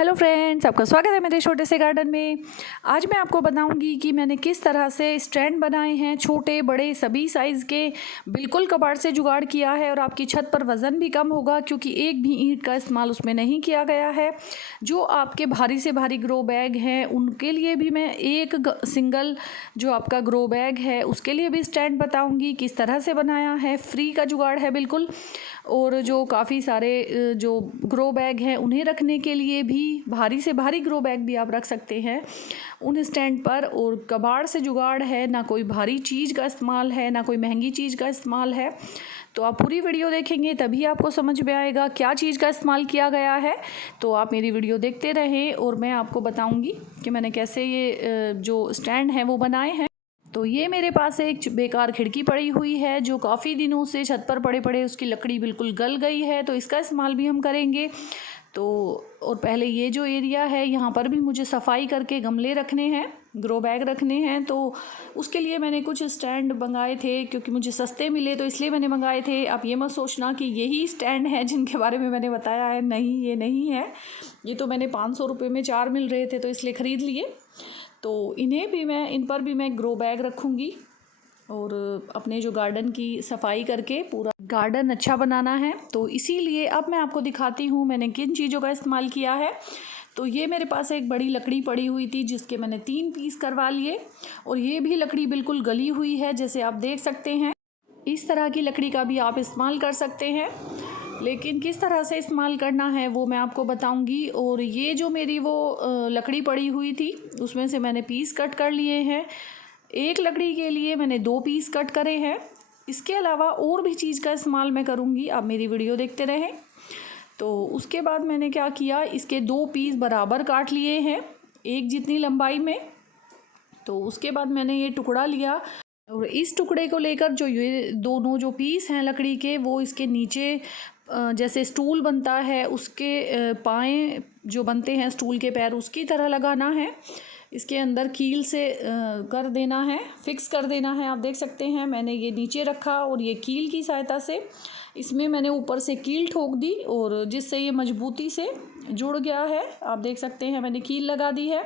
Hello friends, आपका स्वागत है मेरे छोटे से गार्डन में। आज मैं आपको बताऊंगी कि मैंने किस तरह से स्टैंड बनाए हैं, छोटे बड़े सभी साइज़ के, बिल्कुल कबाड़ से जुगाड़ किया है। और आपकी छत पर वज़न भी कम होगा क्योंकि एक भी ईंट का इस्तेमाल उसमें नहीं किया गया है। जो आपके भारी से भारी ग्रो बैग हैं उनके लिए भी मैं एक सिंगल जो आपका ग्रो बैग है उसके लिए भी स्टैंड बताऊँगी किस तरह से बनाया है। फ्री का जुगाड़ है बिल्कुल। और जो काफ़ी सारे जो ग्रो बैग हैं उन्हें रखने के लिए भी भारी से भारी ग्रो बैग भी आप रख सकते हैं उन स्टैंड पर। और कबाड़ से जुगाड़ है, ना कोई भारी चीज़ का इस्तेमाल है, ना कोई महंगी चीज़ का इस्तेमाल है। तो आप पूरी वीडियो देखेंगे तभी आपको समझ में आएगा क्या चीज़ का इस्तेमाल किया गया है। तो आप मेरी वीडियो देखते रहें और मैं आपको बताऊंगी कि मैंने कैसे ये जो स्टैंड हैं वो बनाए हैं। तो ये मेरे पास एक बेकार खिड़की पड़ी हुई है जो काफ़ी दिनों से छत पर पड़े पड़े उसकी लकड़ी बिल्कुल गल गई है, तो इसका इस्तेमाल भी हम करेंगे। तो और पहले ये जो एरिया है यहाँ पर भी मुझे सफाई करके गमले रखने हैं, ग्रो बैग रखने हैं। तो उसके लिए मैंने कुछ स्टैंड मंगाए थे क्योंकि मुझे सस्ते मिले, तो इसलिए मैंने मंगाए थे। आप ये मत सोचना कि यही स्टैंड है जिनके बारे में मैंने बताया है, नहीं ये नहीं है। ये तो मैंने 500 रुपये में 4 मिल रहे थे तो इसलिए ख़रीद लिए। तो इन पर भी मैं ग्रो बैग रखूँगी और अपने जो गार्डन की सफाई करके पूरा गार्डन अच्छा बनाना है। तो इसीलिए अब मैं आपको दिखाती हूँ मैंने किन चीज़ों का इस्तेमाल किया है। तो ये मेरे पास एक बड़ी लकड़ी पड़ी हुई थी जिसके मैंने 3 पीस करवा लिए, और ये भी लकड़ी बिल्कुल गली हुई है जैसे आप देख सकते हैं। इस तरह की लकड़ी का भी आप इस्तेमाल कर सकते हैं, लेकिन किस तरह से इस्तेमाल करना है वो मैं आपको बताऊंगी। और ये जो मेरी वो लकड़ी पड़ी हुई थी उसमें से मैंने पीस कट कर लिए हैं। एक लकड़ी के लिए मैंने 2 पीस कट करे हैं। इसके अलावा और भी चीज़ का इस्तेमाल मैं करूँगी, आप मेरी वीडियो देखते रहें। तो उसके बाद मैंने क्या किया, इसके 2 पीस बराबर काट लिए हैं, एक जितनी लंबाई में। तो उसके बाद मैंने ये टुकड़ा लिया और इस टुकड़े को लेकर जो ये दोनों जो पीस हैं लकड़ी के वो इसके नीचे जैसे स्टूल बनता है उसके पाए जो बनते हैं स्टूल के पैर उसकी तरह लगाना है। इसके अंदर कील से कर देना है, फिक्स कर देना है। आप देख सकते हैं मैंने ये नीचे रखा और ये कील की सहायता से इसमें मैंने ऊपर से कील ठोक दी और जिससे ये मजबूती से जुड़ गया है। आप देख सकते हैं मैंने कील लगा दी है।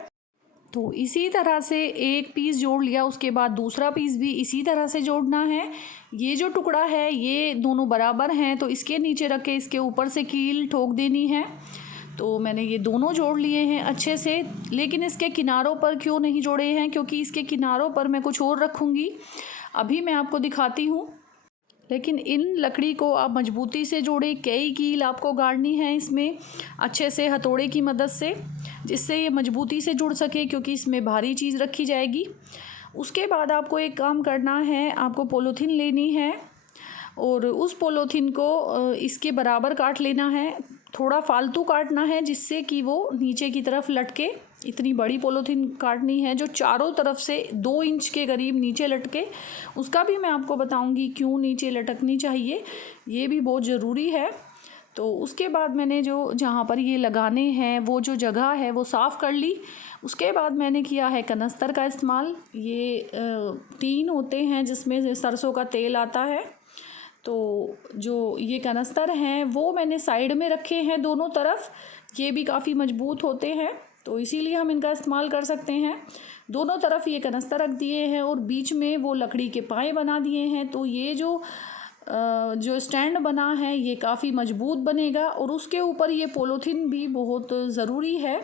तो इसी तरह से एक पीस जोड़ लिया, उसके बाद दूसरा पीस भी इसी तरह से जोड़ना है। ये जो टुकड़ा है ये दोनों बराबर हैं तो इसके नीचे रख के इसके ऊपर से कील ठोक देनी है। तो मैंने ये दोनों जोड़ लिए हैं अच्छे से, लेकिन इसके किनारों पर क्यों नहीं जोड़े हैं, क्योंकि इसके किनारों पर मैं कुछ और रखूँगी, अभी मैं आपको दिखाती हूँ। लेकिन इन लकड़ी को आप मजबूती से जोड़े, कई कील आपको गाड़नी है इसमें अच्छे से हथौड़े की मदद से, जिससे ये मजबूती से जुड़ सके क्योंकि इसमें भारी चीज़ रखी जाएगी। उसके बाद आपको एक काम करना है, आपको पॉलीथीन लेनी है और उस पॉलीथीन को इसके बराबर काट लेना है, थोड़ा फालतू काटना है जिससे कि वो नीचे की तरफ लटके। इतनी बड़ी पॉलीथीन काटनी है जो चारों तरफ से 2 इंच के करीब नीचे लटके। उसका भी मैं आपको बताऊंगी क्यों नीचे लटकनी चाहिए, ये भी बहुत ज़रूरी है। तो उसके बाद मैंने जो जहाँ पर ये लगाने हैं वो जो जगह है वो साफ़ कर ली। उसके बाद मैंने किया है कनस्तर का इस्तेमाल। ये टीन होते हैं जिसमें सरसों का तेल आता है। तो जो ये कनस्तर हैं वो मैंने साइड में रखे हैं दोनों तरफ, ये भी काफ़ी मजबूत होते हैं तो इसीलिए हम इनका इस्तेमाल कर सकते हैं। दोनों तरफ ये कनस्तर रख दिए हैं और बीच में वो लकड़ी के पाए बना दिए हैं। तो ये जो स्टैंड बना है ये काफ़ी मजबूत बनेगा। और उसके ऊपर ये पॉलीथीन भी बहुत ज़रूरी है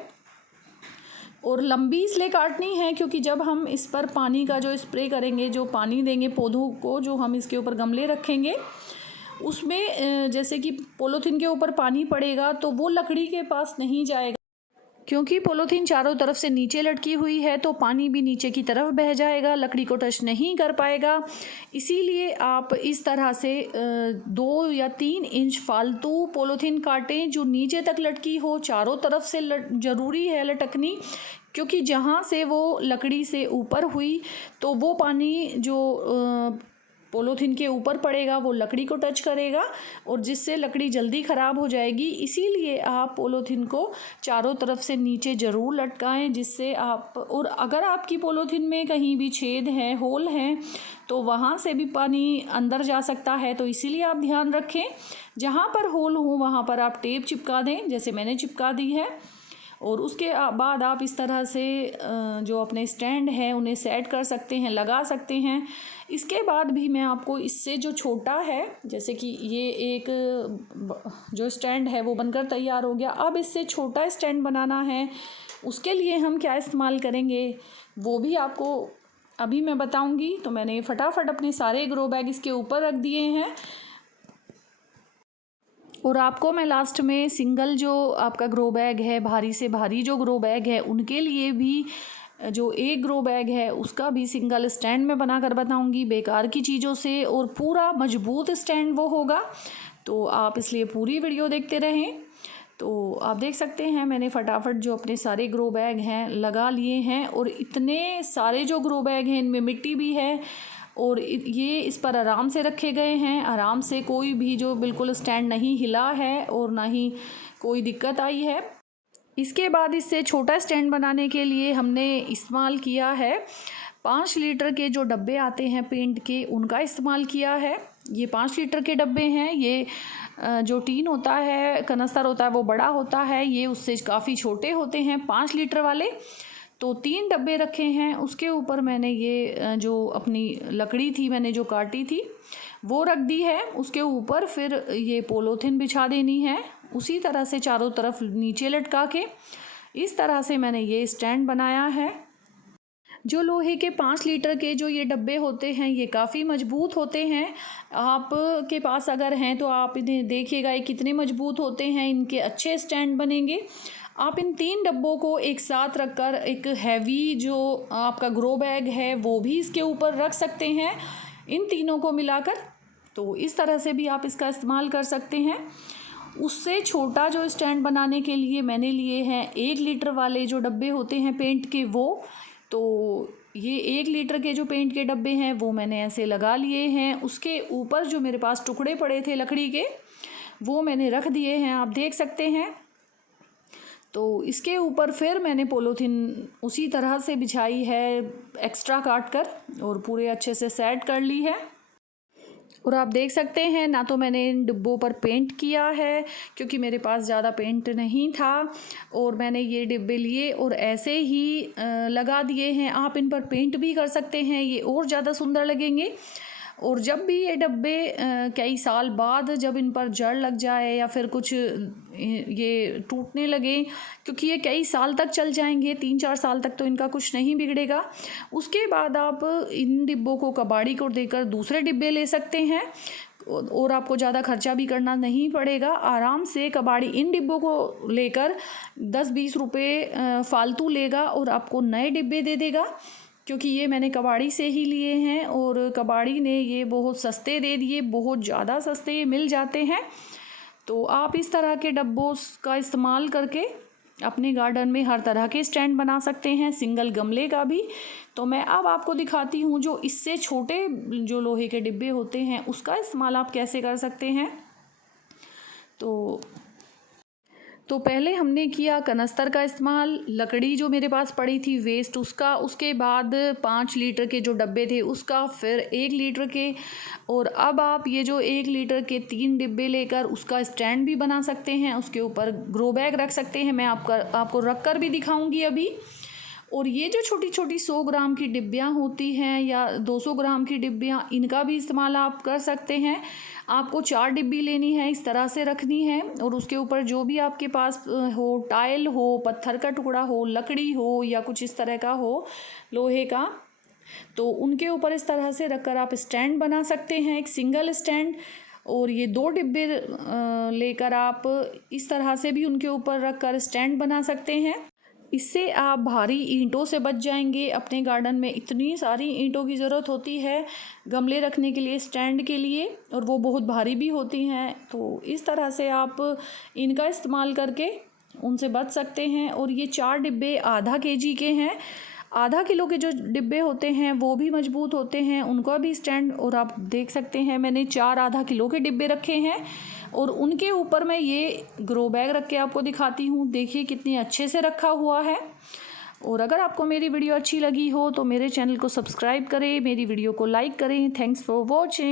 और लंबी इसलिए काटनी है क्योंकि जब हम इस पर पानी का जो स्प्रे करेंगे, जो पानी देंगे पौधों को, जो हम इसके ऊपर गमले रखेंगे उसमें जैसे कि पॉलीथीन के ऊपर पानी पड़ेगा तो वो लकड़ी के पास नहीं जाएगा, क्योंकि पॉलीथीन चारों तरफ से नीचे लटकी हुई है तो पानी भी नीचे की तरफ बह जाएगा, लकड़ी को टच नहीं कर पाएगा। इसीलिए आप इस तरह से 2 या 3 इंच फालतू पॉलीथीन काटें जो नीचे तक लटकी हो, चारों तरफ से ज़रूरी है लटकनी, क्योंकि जहाँ से वो लकड़ी से ऊपर हुई तो वो पानी जो पॉलीथीन के ऊपर पड़ेगा वो लकड़ी को टच करेगा और जिससे लकड़ी जल्दी ख़राब हो जाएगी। इसीलिए आप पॉलीथीन को चारों तरफ से नीचे ज़रूर लटकाएं, जिससे आप, और अगर आपकी पॉलीथीन में कहीं भी छेद है, होल हैं, तो वहाँ से भी पानी अंदर जा सकता है। तो इसीलिए आप ध्यान रखें, जहाँ पर होल हो वहाँ पर आप टेप चिपका दें जैसे मैंने चिपका दी है। और उसके बाद आप इस तरह से जो अपने स्टैंड है उन्हें सेट कर सकते हैं, लगा सकते हैं। इसके बाद भी मैं आपको इससे जो छोटा है, जैसे कि ये एक जो स्टैंड है वो बनकर तैयार हो गया। अब इससे छोटा स्टैंड बनाना है, उसके लिए हम क्या इस्तेमाल करेंगे वो भी आपको अभी मैं बताऊंगी। तो मैंने फटाफट अपने सारे ग्रो बैग इसके ऊपर रख दिए हैं और आपको मैं लास्ट में सिंगल जो आपका ग्रो बैग है, भारी से भारी जो ग्रो बैग है, उनके लिए भी जो एक ग्रो बैग है उसका भी सिंगल स्टैंड में बनाकर बताऊंगी, बेकार की चीज़ों से, और पूरा मजबूत स्टैंड वो होगा। तो आप इसलिए पूरी वीडियो देखते रहें। तो आप देख सकते हैं मैंने फटाफट जो अपने सारे ग्रो बैग हैं लगा लिए हैं, और इतने सारे जो ग्रो बैग हैं इनमें मिट्टी भी है और ये इस पर आराम से रखे गए हैं, आराम से, कोई भी जो बिल्कुल स्टैंड नहीं हिला है और ना ही कोई दिक्कत आई है। इसके बाद इससे छोटा स्टैंड बनाने के लिए हमने इस्तेमाल किया है 5 लीटर के जो डब्बे आते हैं पेंट के, उनका इस्तेमाल किया है। ये 5 लीटर के डब्बे हैं। ये जो टीन होता है, कनस्तर होता है, वो बड़ा होता है, ये उससे काफ़ी छोटे होते हैं 5 लीटर वाले। तो 3 डब्बे रखे हैं। उसके ऊपर मैंने ये जो अपनी लकड़ी थी मैंने जो काटी थी वो रख दी है। उसके ऊपर फिर ये पोलोथीन बिछा देनी है, उसी तरह से चारों तरफ नीचे लटका के। इस तरह से मैंने ये स्टैंड बनाया है। जो लोहे के 5 लीटर के जो ये डब्बे होते हैं ये काफ़ी मजबूत होते हैं। आप के पास अगर हैं तो आप इन्हें देखिएगा ये कितने मजबूत होते हैं, इनके अच्छे स्टैंड बनेंगे। आप इन 3 डब्बों को एक साथ रखकर एक हैवी जो आपका ग्रो बैग है वो भी इसके ऊपर रख सकते हैं, इन तीनों को मिलाकर। तो इस तरह से भी आप इसका इस्तेमाल कर सकते हैं। उससे छोटा जो स्टैंड बनाने के लिए मैंने लिए हैं 1 लीटर वाले जो डब्बे होते हैं पेंट के, वो तो ये 1 लीटर के जो पेंट के डब्बे हैं वो मैंने ऐसे लगा लिए हैं। उसके ऊपर जो मेरे पास टुकड़े पड़े थे लकड़ी के वो मैंने रख दिए हैं, आप देख सकते हैं। तो इसके ऊपर फिर मैंने पॉलीथीन उसी तरह से बिछाई है, एक्स्ट्रा काट कर, और पूरे अच्छे से सेट कर ली है। और आप देख सकते हैं ना तो मैंने इन डिब्बों पर पेंट किया है क्योंकि मेरे पास ज़्यादा पेंट नहीं था, और मैंने ये डिब्बे लिए और ऐसे ही लगा दिए हैं। आप इन पर पेंट भी कर सकते हैं, ये और ज़्यादा सुंदर लगेंगे। और जब भी ये डब्बे कई साल बाद जब इन पर जड़ लग जाए या फिर कुछ ये टूटने लगे, क्योंकि ये कई साल तक चल जाएंगे, 3-4 साल तक तो इनका कुछ नहीं बिगड़ेगा। उसके बाद आप इन डिब्बों को कबाड़ी को देकर दूसरे डिब्बे ले सकते हैं और आपको ज़्यादा खर्चा भी करना नहीं पड़ेगा। आराम से कबाड़ी इन डिब्बों को लेकर 10-20 रुपये फालतू लेगा और आपको नए डिब्बे दे देगा, क्योंकि ये मैंने कबाड़ी से ही लिए हैं और कबाड़ी ने ये बहुत सस्ते दे दिए, बहुत ज़्यादा सस्ते ये मिल जाते हैं। तो आप इस तरह के डब्बों का इस्तेमाल करके अपने गार्डन में हर तरह के स्टैंड बना सकते हैं, सिंगल गमले का भी। तो मैं अब आपको दिखाती हूँ जो इससे छोटे जो लोहे के डिब्बे होते हैं उसका इस्तेमाल आप कैसे कर सकते हैं। तो पहले हमने किया कनस्तर का इस्तेमाल, लकड़ी जो मेरे पास पड़ी थी वेस्ट उसका, उसके बाद 5 लीटर के जो डब्बे थे उसका, फिर 1 लीटर के, और अब आप ये जो 1 लीटर के 3 डिब्बे लेकर उसका स्टैंड भी बना सकते हैं, उसके ऊपर ग्रो बैग रख सकते हैं। मैं आपको रख कर भी दिखाऊंगी अभी। और ये जो छोटी छोटी 100 ग्राम की डिब्बियाँ होती हैं या 200 ग्राम की डिब्बियाँ, इनका भी इस्तेमाल आप कर सकते हैं। आपको 4 डिब्बी लेनी है, इस तरह से रखनी है, और उसके ऊपर जो भी आपके पास हो, टाइल हो, पत्थर का टुकड़ा हो, लकड़ी हो या कुछ इस तरह का हो लोहे का, तो उनके ऊपर इस तरह से रखकर आप स्टैंड बना सकते हैं, एक सिंगल स्टैंड। और ये 2 डिब्बे लेकर आप इस तरह से भी उनके ऊपर रखकर स्टैंड बना सकते हैं। इससे आप भारी ईंटों से बच जाएंगे। अपने गार्डन में इतनी सारी ईंटों की ज़रूरत होती है गमले रखने के लिए, स्टैंड के लिए, और वो बहुत भारी भी होती हैं। तो इस तरह से आप इनका इस्तेमाल करके उनसे बच सकते हैं। और ये 4 डिब्बे आधा केजी के हैं। आधा किलो के जो डिब्बे होते हैं वो भी मजबूत होते हैं, उनका भी स्टैंड। और आप देख सकते हैं मैंने 4 आधा किलो के डिब्बे रखे हैं और उनके ऊपर मैं ये ग्रो बैग रख के आपको दिखाती हूँ। देखिए कितनी अच्छे से रखा हुआ है। और अगर आपको मेरी वीडियो अच्छी लगी हो तो मेरे चैनल को सब्सक्राइब करें, मेरी वीडियो को लाइक करें। Thanks for watching.